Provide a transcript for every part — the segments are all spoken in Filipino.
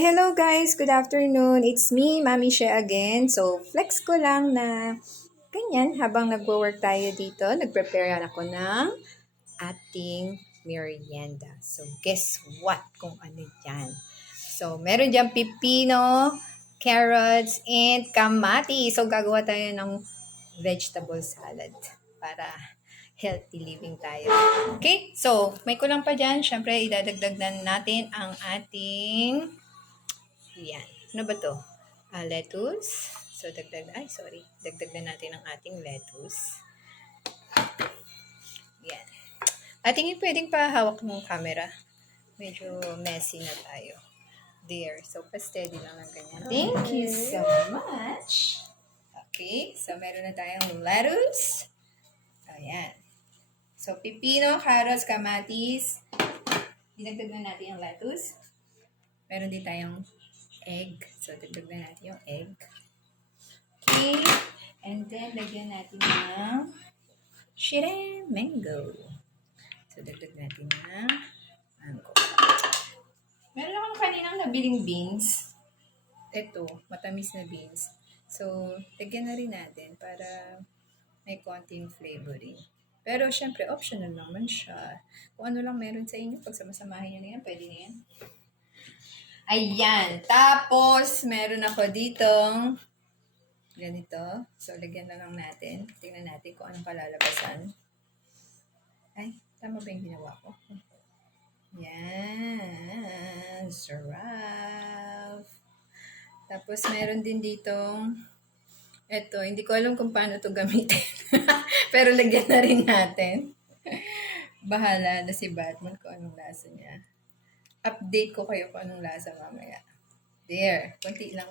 Hello guys! Good afternoon! It's me, Mami Shea again. So, flex ko lang na ganyan habang nagwo-work tayo dito. Nag-prepare ako ng ating merienda. So, guess what kung ano yan? So, meron dyan pipino, carrots, and kamati. So, gagawa tayo ng vegetable salad para healthy living tayo. Okay? So, may kulang pa dyan. Siyempre, idadagdag na natin ang ating yan. Ano ba to? Lettuce. So, dagdag na natin ang ating lettuce. Yan. At hindi pwedeng pahawak ng camera. Medyo messy na tayo. There. So, pa-steady lang ng ganyan. Thank you so much. Okay. So, meron na tayong lettuce. Ayan. So, pipino, carrots, kamatis. Dinagdag na natin yung lettuce. Meron din tayong egg. So, dagdag na natin yung egg. Okay. And then, lagyan natin ng shire mango. So, dagdag natin ng mango. Meron akong kaninang nabiling beans. Ito, matamis na beans. So, lagyan na rin natin para may konting flavoring. Pero, syempre, optional naman siya. Kung ano lang meron sa inyo, pag samasamahin nyo na yan, pwede na yan. Ayan. Tapos, meron ako ditong ganito. So, lagyan na lang natin. Tingnan natin kung anong kalalabasan. Ay, tama ba yung ginawa ko? Yan. Sarap. Tapos, meron din ditong eto, hindi ko alam kung paano to gamitin. Pero, lagyan na rin natin. Bahala na si Batman kung anong lasa niya. Update ko kayo kung anong lasa mamaya. There. Kunti lang.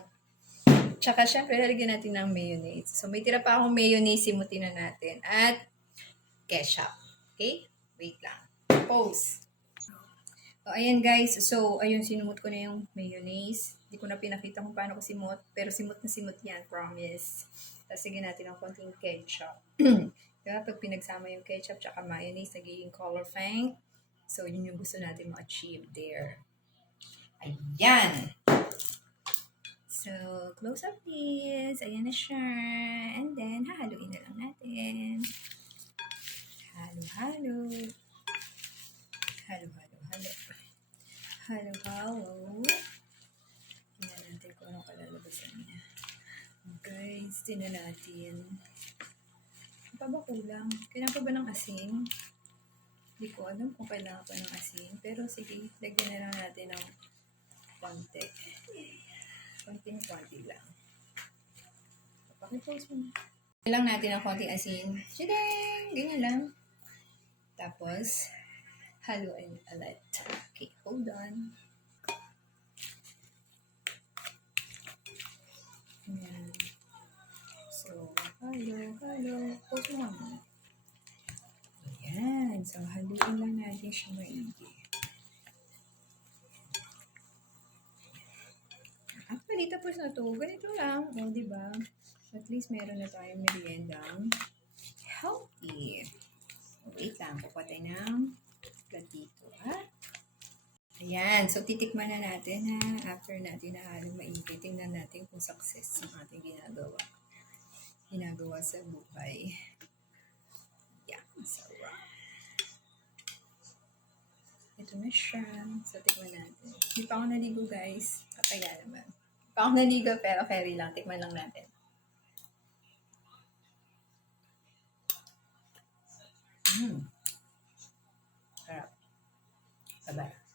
Tsaka, syempre, lalagyan natin ng mayonnaise. So, may tira pa akong mayonnaise, simutin na natin. At ketchup. Okay? Wait lang. Pause. So, ayan guys. So, ayun, sinumot ko na yung mayonnaise. Hindi ko na pinakita kung paano ko simot. Pero simot na simot yan, promise. Tapos, sige natin ng konting ketchup. Diba? Pag pinagsama yung ketchup tsaka mayonnaise, nagiging color fang. So, yun yung gusto natin ma-achieve there. Ayan! So, close up please. Ayan na siya. And then, hahaluin na lang natin. Halo-halo. Halo-halo-halo. Halo-halo. Tingnan natin kung anong kalalabasan niya. Guys, tingnan natin. Ano pa ba kulang? Kailangan pa ba ng asin? Hindi ko alam kung kailangan pa ng asin. Pero sige, lagyan na lang natin ng konti. Konting-konti lang. Pakipose mo. Lang natin ng konting asin. Shideng! Ganyan lang. Tapos, haluin ulit. Okay, hold on. Ayan. So, halo. Pause mo muna. Ayan. So, haluin lang natin siya maigi. Actually, tapos na to. Ganito lang. O, diba? At least meron na tayong meriendang healthy. So, wait lang. Kupatay ng platito, ha? Ayan. So, titikman na natin, ha? After natin na halong maigi, tingnan natin kung success yung ating ginagawa sa buhay. Yeah, sarap. Ito na siya. So, tikman natin. Hindi pa ako naligo, guys. Kapaya naman. Hindi pa ako naligo, pero carry lang. Tikman lang natin. Sarap. Bye-bye.